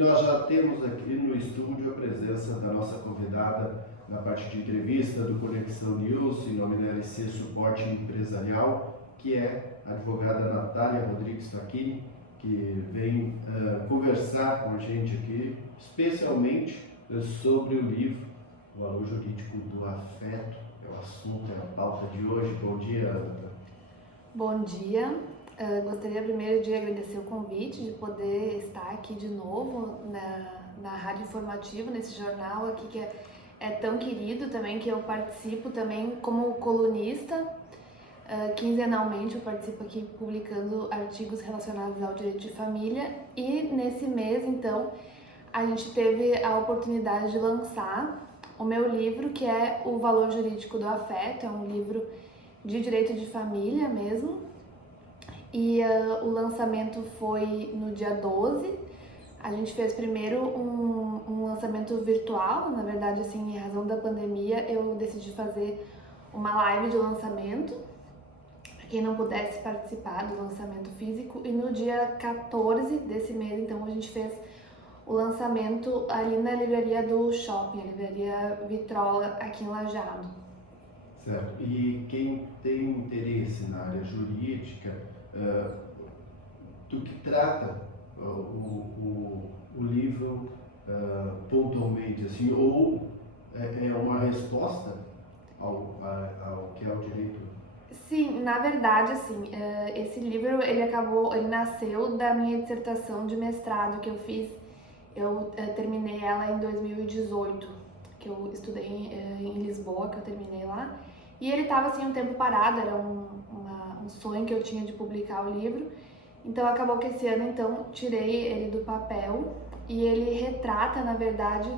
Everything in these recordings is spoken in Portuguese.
nós já temos aqui no estúdio a presença da nossa convidada na parte de entrevista do Conexão News, em nome da LC Suporte Empresarial, que é a advogada Natália Rodrigues Facchini, que vem conversar com a gente aqui, especialmente sobre o livro O Valor Jurídico do Afeto. É o assunto, é a pauta de hoje. Bom dia, Natália. Bom dia. Gostaria primeiro de agradecer o convite, de poder estar aqui de novo na Rádio Informativa, nesse jornal aqui que é tão querido também, que eu participo também como colunista. Quinzenalmente eu participo aqui publicando artigos relacionados ao direito de família, e nesse mês, então, a gente teve a oportunidade de lançar o meu livro, que é O Valor Jurídico do Afeto. É um livro de direito de família mesmo, e o lançamento foi no dia 12. A gente fez primeiro um lançamento virtual. Na verdade, assim, em razão da pandemia, eu decidi fazer uma live de lançamento para quem não pudesse participar do lançamento físico, e no dia 14 desse mês, então, a gente fez o lançamento ali na livraria do shopping, a livraria Vitrola, aqui em Lajeado. Certo. E quem tem interesse na área jurídica, do que trata o livro pontualmente, assim, ou é uma resposta ao que é o direito? Sim, na verdade, assim, esse livro ele nasceu da minha dissertação de mestrado que eu fiz. Eu terminei ela em 2018, que eu estudei em Lisboa, que eu terminei lá. E ele estava assim um tempo parado, era um sonho que eu tinha de publicar o livro. Então acabou que esse ano, então, tirei ele do papel, e ele retrata, na verdade,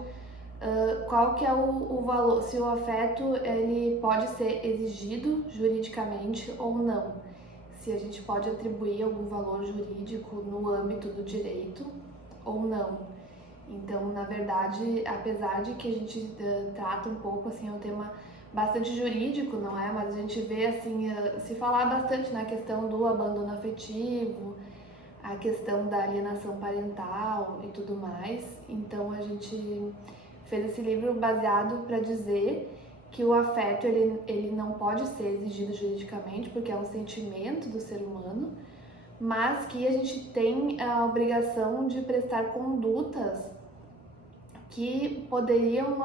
qual que é o valor, se o afeto ele pode ser exigido juridicamente ou não, se a gente pode atribuir algum valor jurídico no âmbito do direito ou não. Então, na verdade, apesar de que a gente trata um pouco, assim, é um tema bastante jurídico, não é? Mas a gente vê, assim, se falar bastante na questão do abandono afetivo, a questão da alienação parental e tudo mais. Então, a gente fez esse livro baseado para dizer que o afeto ele não pode ser exigido juridicamente, porque é um sentimento do ser humano, mas que a gente tem a obrigação de prestar condutas que poderiam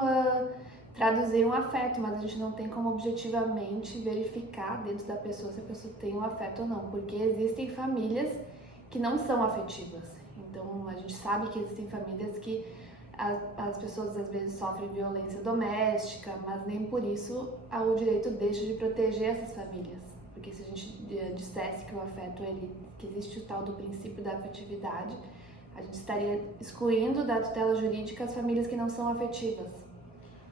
traduzir um afeto, mas a gente não tem como objetivamente verificar dentro da pessoa se a pessoa tem um afeto ou não, porque existem famílias que não são afetivas. Então, a gente sabe que existem famílias que as pessoas às vezes sofrem violência doméstica, mas nem por isso o direito deixa de proteger essas famílias. Porque se a gente dissesse que o afeto, que existe o tal do princípio da afetividade, a gente estaria excluindo da tutela jurídica as famílias que não são afetivas.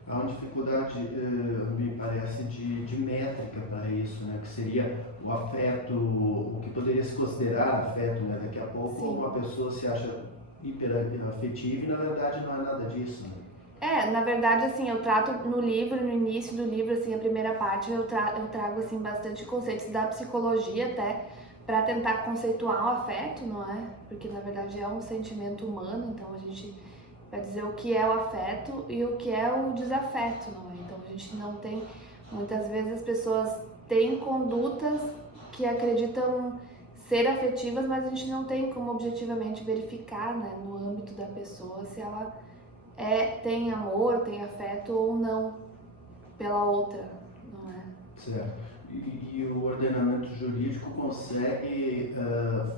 Há uma dificuldade, me parece, de métrica para isso, né? Que seria o afeto, o que poderia se considerar afeto, né? Daqui a pouco Sim. Uma pessoa se acha hiperafetiva e na verdade não é nada disso, né? Na verdade, assim, eu trato no livro, no início do livro, assim, a primeira parte, eu trago, assim, bastante conceitos da psicologia até, para tentar conceituar o afeto, não é? Porque, na verdade, é um sentimento humano, então a gente vai dizer o que é o afeto e o que é o desafeto, não é? Então, a gente não tem... Muitas vezes as pessoas têm condutas que acreditam ser afetivas, mas a gente não tem como objetivamente verificar, né, no âmbito da pessoa, se ela tem amor, tem afeto ou não pela outra, não é? Certo. E o ordenamento jurídico consegue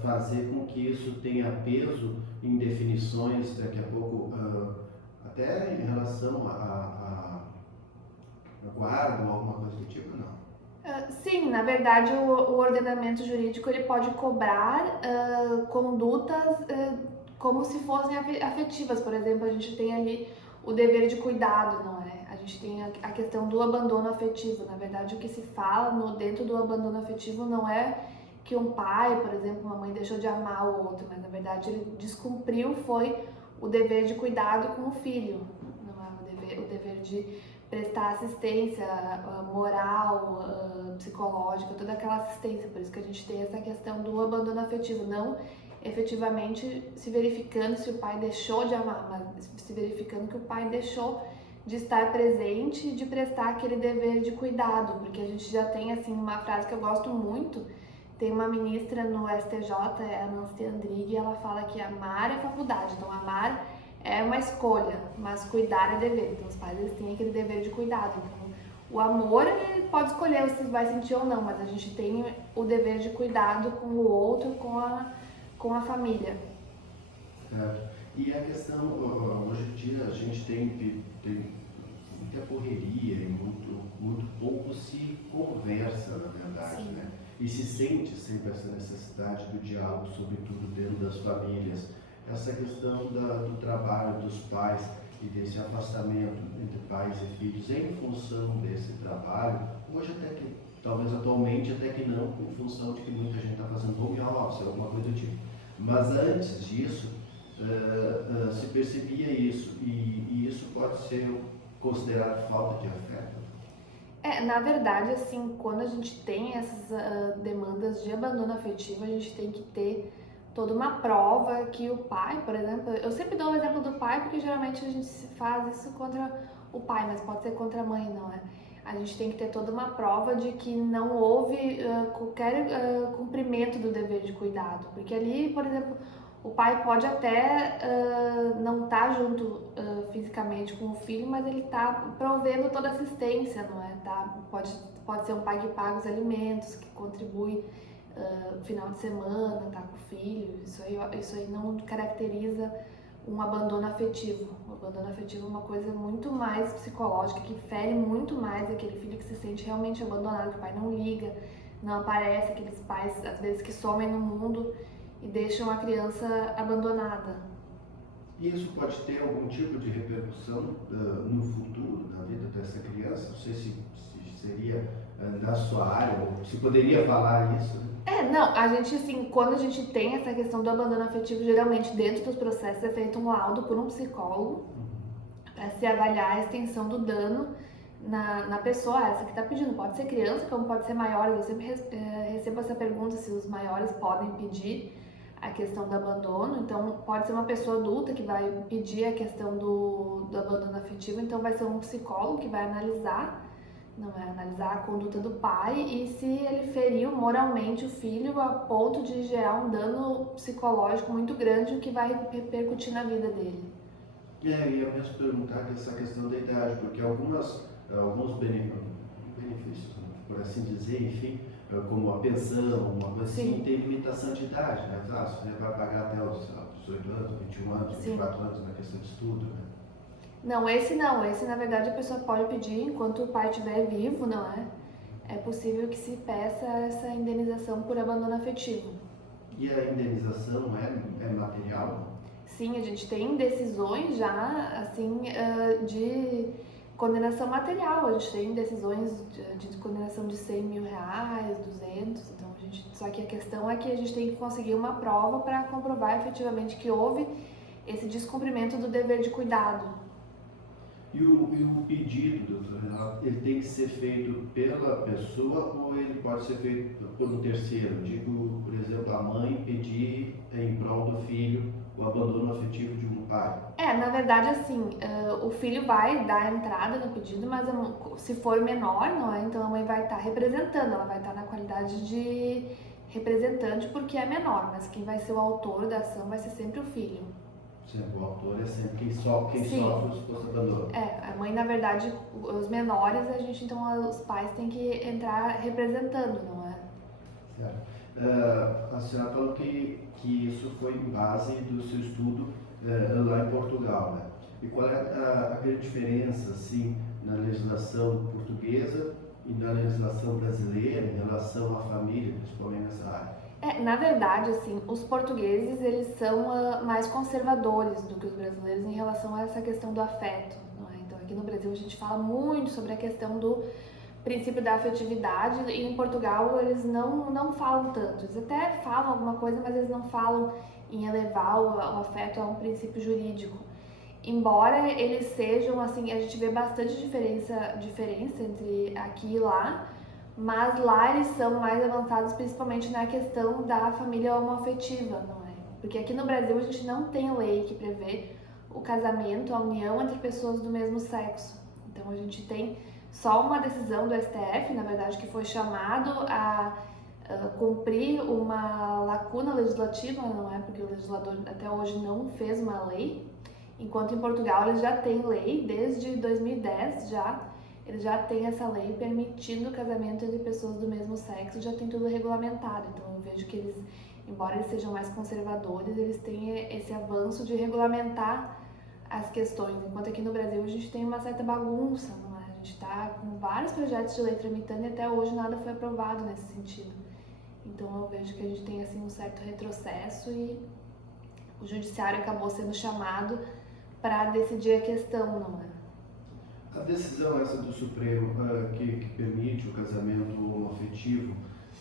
fazer com que isso tenha peso em definições, daqui a pouco, até em relação a guarda ou alguma coisa do tipo, não? Sim, na verdade o ordenamento jurídico ele pode cobrar condutas como se fossem afetivas. Por exemplo, a gente tem ali o dever de cuidado, não é? A gente tem a questão do abandono afetivo. Na verdade, o que se fala dentro do abandono afetivo não é que um pai, por exemplo, uma mãe deixou de amar o outro, mas na verdade ele descumpriu foi o dever de cuidado com o filho, não é? O dever de prestar assistência moral, psicológica, toda aquela assistência. Por isso que a gente tem essa questão do abandono afetivo, não efetivamente se verificando se o pai deixou de amar, mas se verificando que o pai deixou de estar presente e de prestar aquele dever de cuidado, porque a gente já tem assim uma frase que eu gosto muito, tem uma ministra no STJ, é a Nancy Andrighi, e ela fala que amar é faculdade, então amar é uma escolha, mas cuidar é dever, então os pais eles têm aquele dever de cuidado, então o amor ele pode escolher se vai sentir ou não, mas a gente tem o dever de cuidado com o outro, com a família. Certo. E a questão, hoje em dia a gente tem muita correria e muito pouco se conversa, na verdade, Sim. né? E se sente sempre essa necessidade do diálogo, sobretudo dentro das famílias. Essa questão do trabalho dos pais e desse afastamento entre pais e filhos em função desse trabalho, hoje até que, talvez atualmente até que não, em função de que muita gente está fazendo home office, alguma coisa do tipo. Mas antes disso, se percebia isso, e isso pode ser considerado falta de afeto? Na verdade, assim, quando a gente tem essas demandas de abandono afetivo, a gente tem que ter toda uma prova que o pai, por exemplo, eu sempre dou o exemplo do pai porque geralmente a gente faz isso contra o pai, mas pode ser contra a mãe, não é? A gente tem que ter toda uma prova de que não houve qualquer cumprimento do dever de cuidado, porque ali, por exemplo, o pai pode até não estar junto fisicamente com o filho, mas ele está provendo toda a assistência, não é? Pode ser um pai que paga os alimentos, que contribui final de semana, tá com o filho. Isso aí não caracteriza um abandono afetivo. O abandono afetivo é uma coisa muito mais psicológica, que fere muito mais aquele filho que se sente realmente abandonado, que o pai não liga, não aparece, aqueles pais às vezes que somem no mundo e deixam a criança abandonada. E isso pode ter algum tipo de repercussão no futuro, na vida dessa criança? Não sei se seria da sua área, ou se poderia falar isso. Não, a gente assim, quando a gente tem essa questão do abandono afetivo, geralmente dentro dos processos é feito um laudo por um psicólogo para se avaliar a extensão do dano na pessoa, essa que está pedindo. Pode ser criança, como pode ser maiores. Eu sempre recebo essa pergunta se os maiores podem pedir a questão do abandono. Então, pode ser uma pessoa adulta que vai pedir a questão do abandono afetivo. Então, vai ser um psicólogo que vai analisar a conduta do pai e se ele feriu moralmente o filho a ponto de gerar um dano psicológico muito grande, o que vai repercutir na vida dele. Eu ia mesmo perguntar essa questão da idade, porque alguns benefícios, por assim dizer, enfim, como a pensão, uma coisa assim, tem limitação de idade, né? Você vai pagar até os 18 anos, 21 anos, 24 anos na questão de estudo, né? Não, esse na verdade a pessoa pode pedir enquanto o pai estiver vivo, não é? É possível que se peça essa indenização por abandono afetivo. E a indenização é material? Sim, a gente tem decisões já, assim, de condenação material. A gente tem decisões de condenação de 100 mil reais, 200, então só que a questão é que a gente tem que conseguir uma prova para comprovar efetivamente que houve esse descumprimento do dever de cuidado. E o pedido, doutor Renato, ele tem que ser feito pela pessoa ou ele pode ser feito por um terceiro? Digo, por exemplo, a mãe pedir em prol do filho o abandono afetivo de um pai. Na verdade, assim, o filho vai dar entrada no pedido, mas se for menor, não é? Então a mãe vai estar representando, ela vai estar na qualidade de representante porque é menor, mas quem vai ser o autor da ação vai ser sempre o filho. O autor é sempre quem sofre o suposto abandono. A mãe, na verdade, os menores, então os pais têm que entrar representando, não é? Certo. A senhora falou que isso foi em base do seu estudo lá em Portugal, né? E qual é a grande diferença, assim, na legislação portuguesa e na legislação brasileira em relação à família, principalmente nessa área? Na verdade, assim, os portugueses, eles são mais conservadores do que os brasileiros em relação a essa questão do afeto, não é? Então, aqui no Brasil a gente fala muito sobre a questão do princípio da afetividade e em Portugal eles não falam tanto. Eles até falam alguma coisa, mas eles não falam em elevar o afeto a um princípio jurídico. Embora eles sejam, assim, a gente vê bastante diferença entre aqui e lá, mas lá eles são mais avançados principalmente na questão da família homoafetiva, não é? Porque aqui no Brasil a gente não tem lei que prevê o casamento, a união entre pessoas do mesmo sexo. Então a gente tem só uma decisão do STF, na verdade, que foi chamado a cumprir uma lacuna legislativa, não é? Porque o legislador até hoje não fez uma lei, enquanto em Portugal eles já têm lei, desde 2010 já, eles já têm essa lei permitindo o casamento entre pessoas do mesmo sexo, já tem tudo regulamentado. Então eu vejo que eles, embora eles sejam mais conservadores, eles têm esse avanço de regulamentar as questões, enquanto aqui no Brasil a gente tem uma certa bagunça, não é? A gente está com vários projetos de lei tramitando e até hoje nada foi aprovado nesse sentido. Então eu vejo que a gente tem assim um certo retrocesso e o judiciário acabou sendo chamado para decidir a questão, não é? A decisão essa do Supremo que permite o casamento homoafetivo,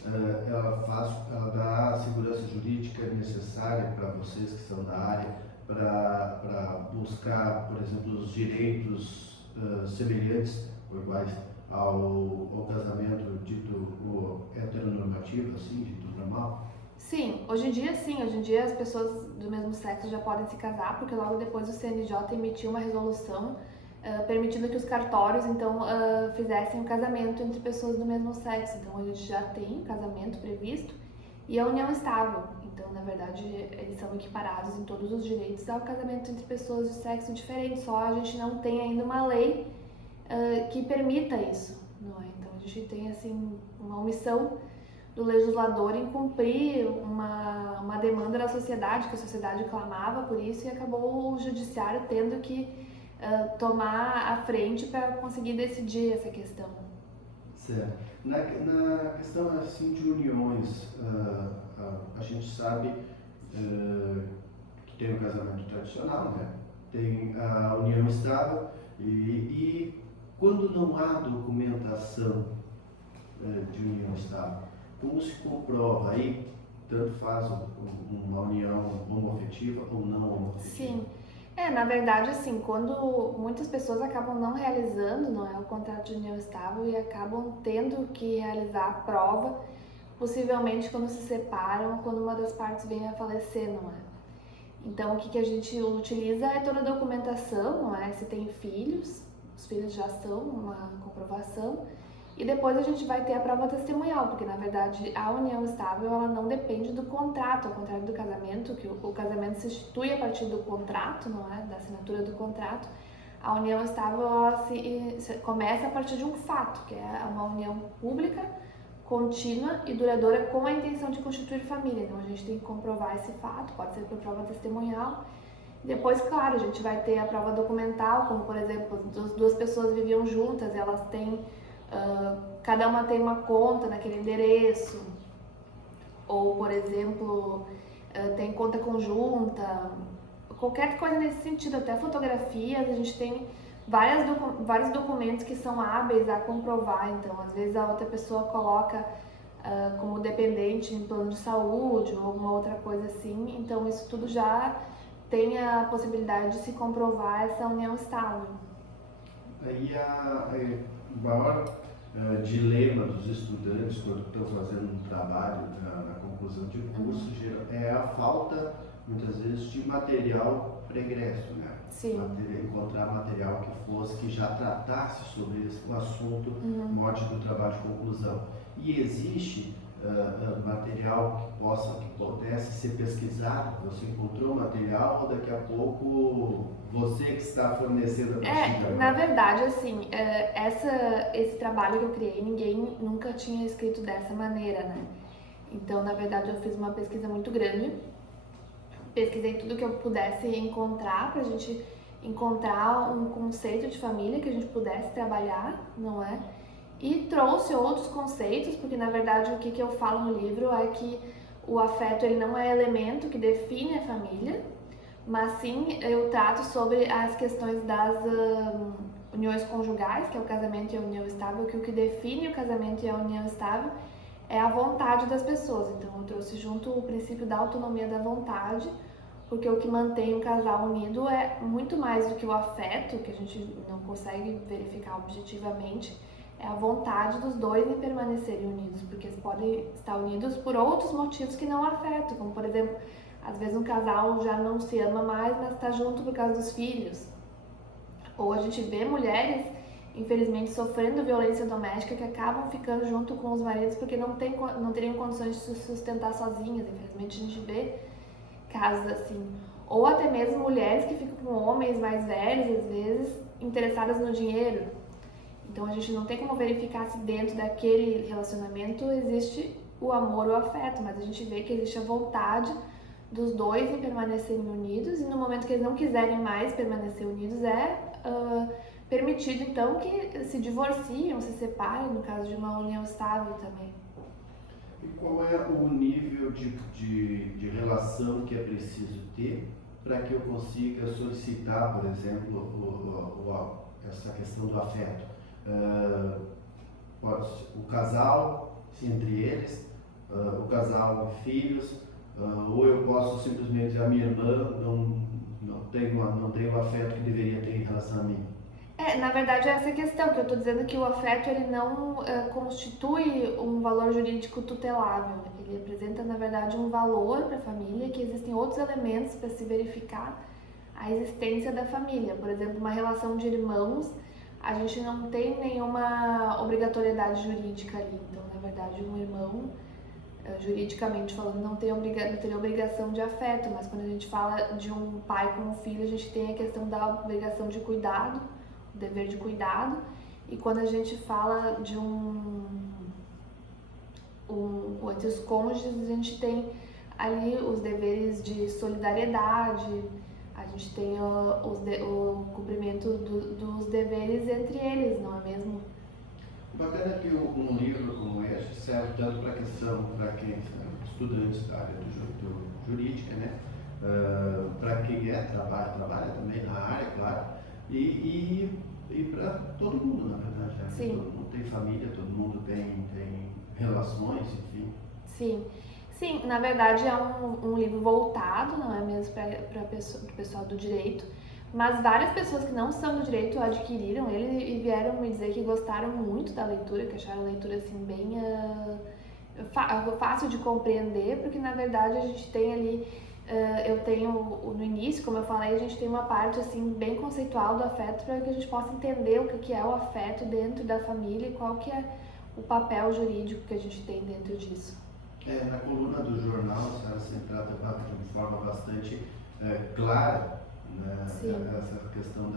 ela dá a segurança jurídica necessária para vocês que são da área, para buscar, por exemplo, os direitos semelhantes ou iguais ao casamento dito heteronormativo, assim, dito normal? Sim, hoje em dia as pessoas do mesmo sexo já podem se casar, porque logo depois o CNJ emitiu uma resolução permitindo que os cartórios, então, fizessem o casamento entre pessoas do mesmo sexo. Então, a gente já tem o casamento previsto e a união estável. Então, na verdade, eles são equiparados em todos os direitos ao casamento entre pessoas de sexo diferente, só a gente não tem ainda uma lei que permita isso, não é? Então, a gente tem, assim, uma omissão do legislador em cumprir uma demanda da sociedade, que a sociedade clamava por isso, e acabou o judiciário tendo que tomar a frente para conseguir decidir essa questão. Certo. Na questão assim de uniões, a gente sabe que tem o casamento tradicional, né? Tem a união estável e quando não há documentação de união estável, como se comprova aí, tanto faz uma união homoafetiva ou não homoafetiva? Sim. Na verdade, assim, quando muitas pessoas acabam não realizando, não é, o contrato de união estável e acabam tendo que realizar a prova, possivelmente quando se separam, quando uma das partes vem a falecer, não é? Então, o que a gente utiliza é toda a documentação, não é? Se tem filhos, os filhos já são uma comprovação, e depois a gente vai ter a prova testemunhal, porque na verdade a união estável ela não depende do contrato, ao contrário do casamento, que o casamento se institui a partir do contrato, não é? Da assinatura do contrato. A união estável ela começa a partir de um fato, que é uma união pública, contínua e duradoura com a intenção de constituir família. Então a gente tem que comprovar esse fato, pode ser por prova testemunhal. Depois, claro, a gente vai ter a prova documental, como por exemplo, duas pessoas viviam juntas, elas têm cada uma tem uma conta naquele endereço, ou por exemplo, tem conta conjunta, qualquer coisa nesse sentido, até fotografias, a gente tem vários documentos que são hábeis a comprovar. Então, às vezes a outra pessoa coloca como dependente em plano de saúde ou alguma outra coisa assim, então isso tudo já tem a possibilidade de se comprovar essa união estável. Aí o maior dilema dos estudantes quando estão fazendo um trabalho na conclusão de curso é a falta, muitas vezes, de material pregresso, né? Sim. Encontrar material que já tratasse sobre o assunto, mote do trabalho de conclusão. E existe material que pudesse ser pesquisado? Você encontrou material ou daqui a pouco você que está fornecendo a pesquisa? Na verdade, assim, esse trabalho que eu criei, ninguém nunca tinha escrito dessa maneira, né? Então, na verdade, eu fiz uma pesquisa muito grande, pesquisei tudo que eu pudesse encontrar pra gente encontrar um conceito de família que a gente pudesse trabalhar, não é? E trouxe outros conceitos, porque na verdade o que eu falo no livro é que o afeto ele não é elemento que define a família, mas sim eu trato sobre as questões das uniões conjugais, que é o casamento e a união estável, que o que define o casamento e a união estável é a vontade das pessoas. Então eu trouxe junto o princípio da autonomia da vontade, porque o que mantém o casal unido é muito mais do que o afeto, que a gente não consegue verificar objetivamente, é a vontade dos dois em permanecerem unidos, porque eles podem estar unidos por outros motivos que não afetam, como por exemplo, Às vezes um casal já não se ama mais, mas está junto por causa dos filhos. Ou a gente vê mulheres, infelizmente, sofrendo violência doméstica que acabam ficando junto com os maridos porque não teriam condições de se sustentar sozinhas. Infelizmente, a gente vê casos assim. Ou até mesmo mulheres que ficam com homens mais velhos, às vezes, interessadas no dinheiro. Então a gente não tem como verificar se dentro daquele relacionamento existe o amor ou o afeto, mas a gente vê que existe a vontade dos dois em permanecerem unidos, e no momento que eles não quiserem mais permanecer unidos permitido então que se divorciem ou se separem, no caso de uma união estável também. E qual é o nível de relação que é preciso ter para que eu consiga solicitar, por exemplo, essa questão do afeto? Pode ser o casal, entre eles, o casal e filhos, ou eu posso simplesmente dizer a minha irmã não tem o afeto que deveria ter em relação a mim. Na verdade, essa é a questão, que eu estou dizendo que o afeto ele não constitui um valor jurídico tutelável. Ele apresenta, na verdade, um valor para a família, que existem outros elementos para se verificar a existência da família. Por exemplo, uma relação de irmãos, a gente não tem nenhuma obrigatoriedade jurídica ali. Então, na verdade, um irmão, juridicamente falando, não teria obrigação de afeto, mas quando a gente fala de um pai com um filho, a gente tem a questão da obrigação de cuidado, o dever de cuidado, e quando a gente fala de entre os cônjuges, a gente tem ali os deveres de solidariedade, a gente tem o cumprimento dos deveres entre eles, não é mesmo? Bacana que um livro como este serve tanto para quem é estudantes da área jurídica, né? Para quem trabalha também na área, claro, e para todo mundo, na verdade. Né? Sim. Todo mundo tem família, todo mundo tem relações, enfim. Sim, na verdade é um livro voltado, não é mesmo, para o pessoal do direito, mas várias pessoas que não são do direito adquiriram ele e vieram me dizer que gostaram muito da leitura, que acharam a leitura assim bem fácil de compreender, porque na verdade a gente tem ali, eu tenho no início, como eu falei, a gente tem uma parte assim bem conceitual do afeto para que a gente possa entender o que é o afeto dentro da família e qual que é o papel jurídico que a gente tem dentro disso. Na coluna do jornal, a senhora sempre trata de forma bastante clara, né, essa questão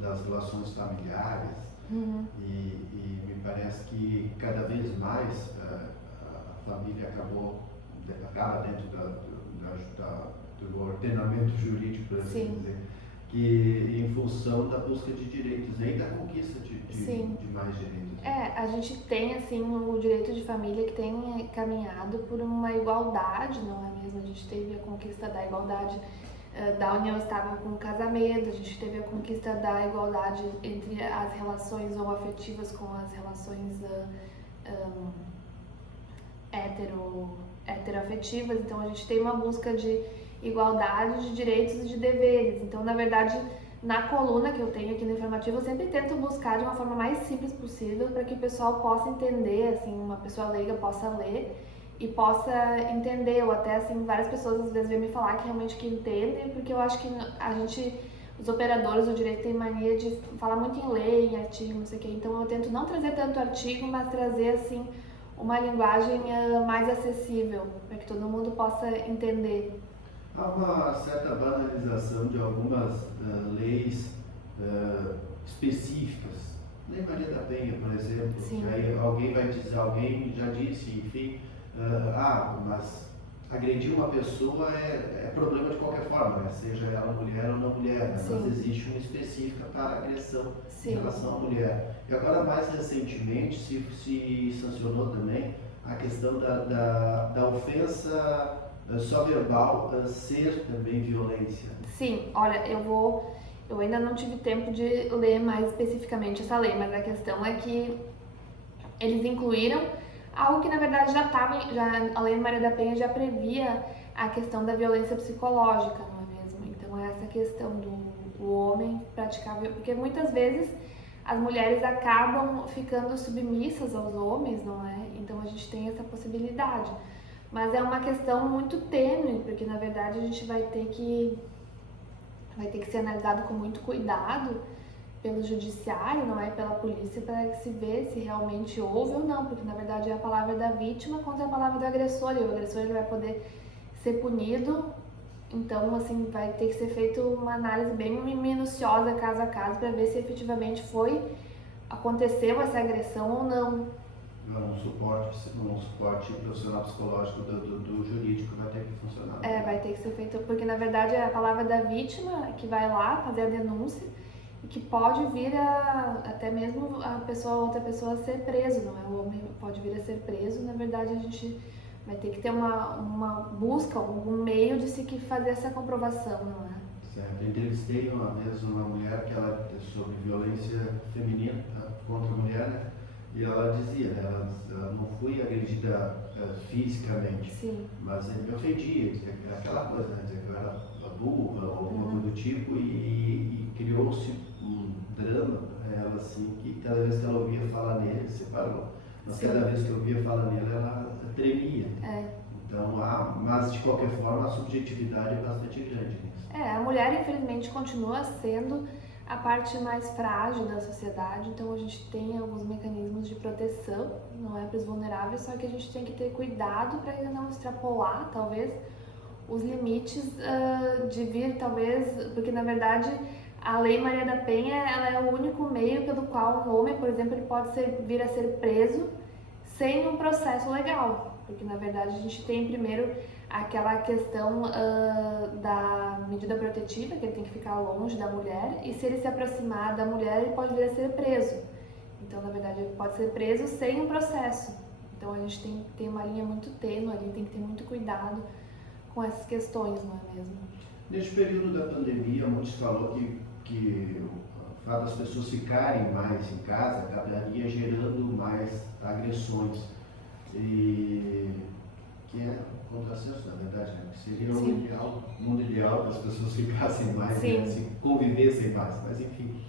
das relações familiares. Uhum. E me parece que cada vez mais a família acaba dentro do ordenamento jurídico, por assim dizer, que em função da busca de direitos e da conquista de mais direitos. A gente tem assim o direito de família que tem caminhado por uma igualdade, não é mesmo? A gente teve a conquista da igualdade da união estável com o casamento, a gente teve a conquista da igualdade entre as relações homoafetivas com as relações heteroafetivas, então a gente tem uma busca de igualdade de direitos e de deveres. Então, na verdade, na coluna que eu tenho aqui no informativo, eu sempre tento buscar de uma forma mais simples possível para que o pessoal possa entender, assim, uma pessoa leiga possa ler e possa entender, ou até assim, várias pessoas às vezes vêm me falar que realmente que entendem, porque eu acho que os operadores do direito têm mania de falar muito em lei, em artigo, não sei o quê, então eu tento não trazer tanto artigo, mas trazer, assim, uma linguagem mais acessível, para que todo mundo possa entender. Há uma certa banalização de algumas leis específicas. Lei Maria da Penha, por exemplo. Sim. Aí alguém já disse, enfim, mas agredir uma pessoa é problema de qualquer forma, né? Seja ela mulher ou não mulher, né? Mas existe uma específica para agressão em relação à mulher. E agora, mais recentemente, se sancionou também a questão da ofensa só verbal ser também violência. Sim, olha, eu ainda não tive tempo de ler mais especificamente essa lei, mas a questão é que eles incluíram algo que na verdade a Lei Maria da Penha já previa a questão da violência psicológica, não é mesmo? Então essa questão do homem praticar, porque muitas vezes as mulheres acabam ficando submissas aos homens, não é? Então a gente tem essa possibilidade. Mas é uma questão muito tênue, porque na verdade a gente vai ter que ser analisado com muito cuidado pelo judiciário, não é pela polícia, para que se vê se realmente houve ou não, porque na verdade é a palavra da vítima contra a palavra do agressor, e o agressor ele vai poder ser punido. Então, assim, vai ter que ser feita uma análise bem minuciosa, caso a caso, para ver se efetivamente aconteceu essa agressão ou não. Um suporte profissional psicológico do jurídico vai ter que funcionar. Vai ter que ser feito, porque na verdade é a palavra da vítima que vai lá fazer a denúncia e que pode vir até mesmo outra pessoa a ser preso, não é? O homem pode vir a ser preso. Na verdade, a gente vai ter que ter uma busca, algum meio de se fazer essa comprovação, não é? Certo. Eu entrevistei uma vez uma mulher que ela sobre violência feminina contra a mulher, né? E ela dizia, né, ela não foi agredida fisicamente, Sim. mas ele me ofendia, aquela coisa, né, dizer que eu era burra ou alguma coisa do tipo, e criou-se um drama pra ela, assim, que cada vez que ela ouvia falar nele, separou. Mas Sim. cada vez que eu ouvia falar nele, ela tremia. Então, mas de qualquer forma, a subjetividade é bastante grande nisso. A mulher, infelizmente, continua sendo a parte mais frágil da sociedade, então a gente tem alguns mecanismos de proteção, não é, para os vulneráveis, só que a gente tem que ter cuidado para não extrapolar, talvez, os limites de vir, talvez, porque na verdade a Lei Maria da Penha, ela é o único meio pelo qual um homem, por exemplo, ele pode vir a ser preso sem um processo legal, porque na verdade a gente tem primeiro aquela questão da medida protetiva, que ele tem que ficar longe da mulher, e se ele se aproximar da mulher, ele pode vir a ser preso. Então, na verdade, ele pode ser preso sem um processo. Então, a gente tem que ter uma linha muito tênue ali, tem que ter muito cuidado com essas questões, não é mesmo? Neste período da pandemia, muitos falou que o fato das pessoas ficarem mais em casa acabaria gerando mais agressões. E que é contrassenso, na verdade, né? Que seria o mundo ideal que as pessoas ficassem mais, né? Assim, convivessem mais, mas enfim.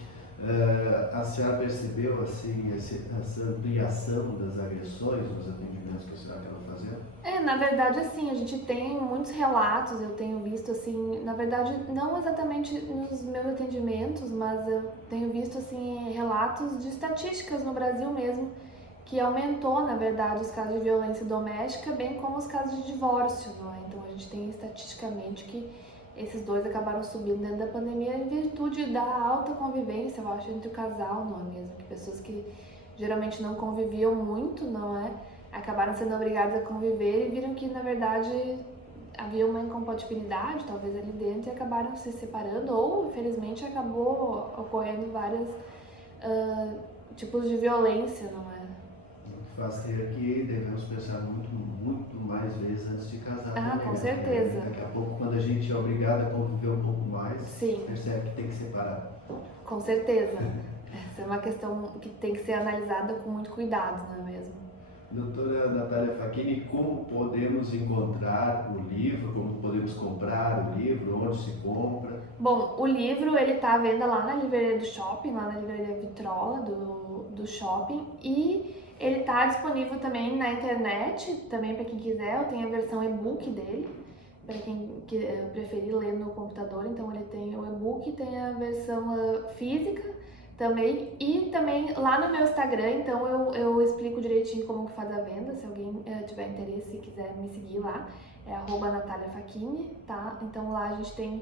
A senhora percebeu assim, essa ampliação das agressões nos atendimentos que a senhora estava fazendo? Na verdade, assim, a gente tem muitos relatos, eu tenho visto, assim, na verdade, não exatamente nos meus atendimentos, mas eu tenho visto, assim, relatos de estatísticas no Brasil mesmo, que aumentou, na verdade, os casos de violência doméstica, bem como os casos de divórcio, não é? Então, a gente tem estatisticamente que esses dois acabaram subindo dentro da pandemia em virtude da alta convivência, eu acho, entre o casal, não é mesmo? Que pessoas que geralmente não conviviam muito, não é? Acabaram sendo obrigadas a conviver e viram que, na verdade, havia uma incompatibilidade, talvez, ali dentro, e acabaram se separando, ou, infelizmente, acabou ocorrendo vários tipos de violência, não é? Faz crer que devemos pensar muito mais vezes antes de casar. Com certeza. Daqui a pouco, quando a gente é obrigado a conviver um pouco mais, Sim, percebe que tem que separar. com certeza. Essa é uma questão que tem que ser analisada com muito cuidado, não é mesmo? Doutora Natália Facchini, como podemos encontrar o livro, como podemos comprar o livro, onde se compra? Bom, o livro ele está à venda lá na livraria do shopping, lá na livraria Vitrola do shopping, e ele está disponível também na internet, também para quem quiser. Eu tenho a versão e-book dele, para quem preferir ler no computador. Então ele tem o e-book, tem a versão física também, e também lá no meu Instagram, então eu explico direitinho como que faz a venda, se alguém tiver interesse e quiser me seguir lá, é @NataliaFacchini, tá? Então lá a gente tem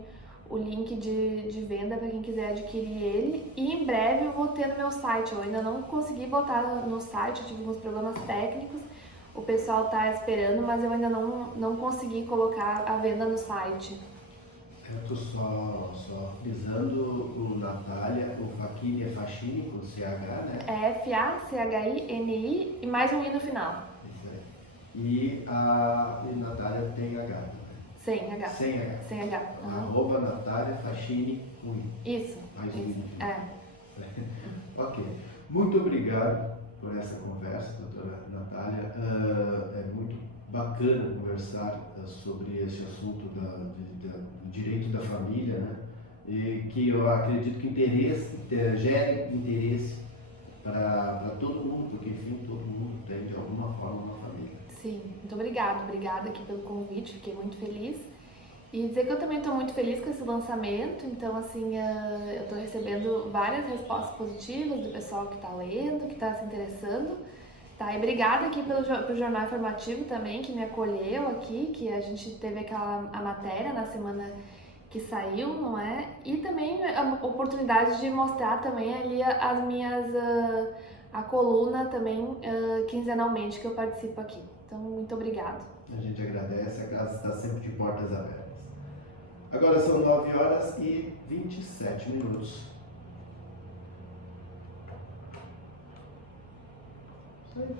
o link de venda para quem quiser adquirir ele, e em breve eu vou ter no meu site. Eu ainda não consegui botar no site, eu tive alguns problemas técnicos, o pessoal tá esperando, mas eu ainda não consegui colocar a venda no site. Eu tô só frisando o Natália, o Facchini é Facchini com CH, né? É F-A-C-H-I-N-I e mais um I no final. Isso aí. E a Natália tem H também. Sem H. Sem H. Sem H. @ Natália Facchini com I. Isso. Mais um I no final. É. Ok. Muito obrigado por essa conversa, doutora Natália. É muito bacana conversar sobre esse assunto do direito da família, né? E que eu acredito que gere interesse para todo mundo, porque enfim, todo mundo tem de alguma forma uma família. Sim, muito obrigada aqui pelo convite, fiquei muito feliz. E dizer que eu também estou muito feliz com esse lançamento, então assim, eu estou recebendo várias respostas positivas do pessoal que está lendo, que está se interessando. Tá, e obrigada aqui pro Jornal Informativo também, que me acolheu aqui, que a gente teve a matéria na semana que saiu, não é? E também a oportunidade de mostrar também ali as minhas, a coluna também quinzenalmente que eu participo aqui. Então, muito obrigada. A gente agradece, a casa está sempre de portas abertas. Agora são 9h27. Isso aí.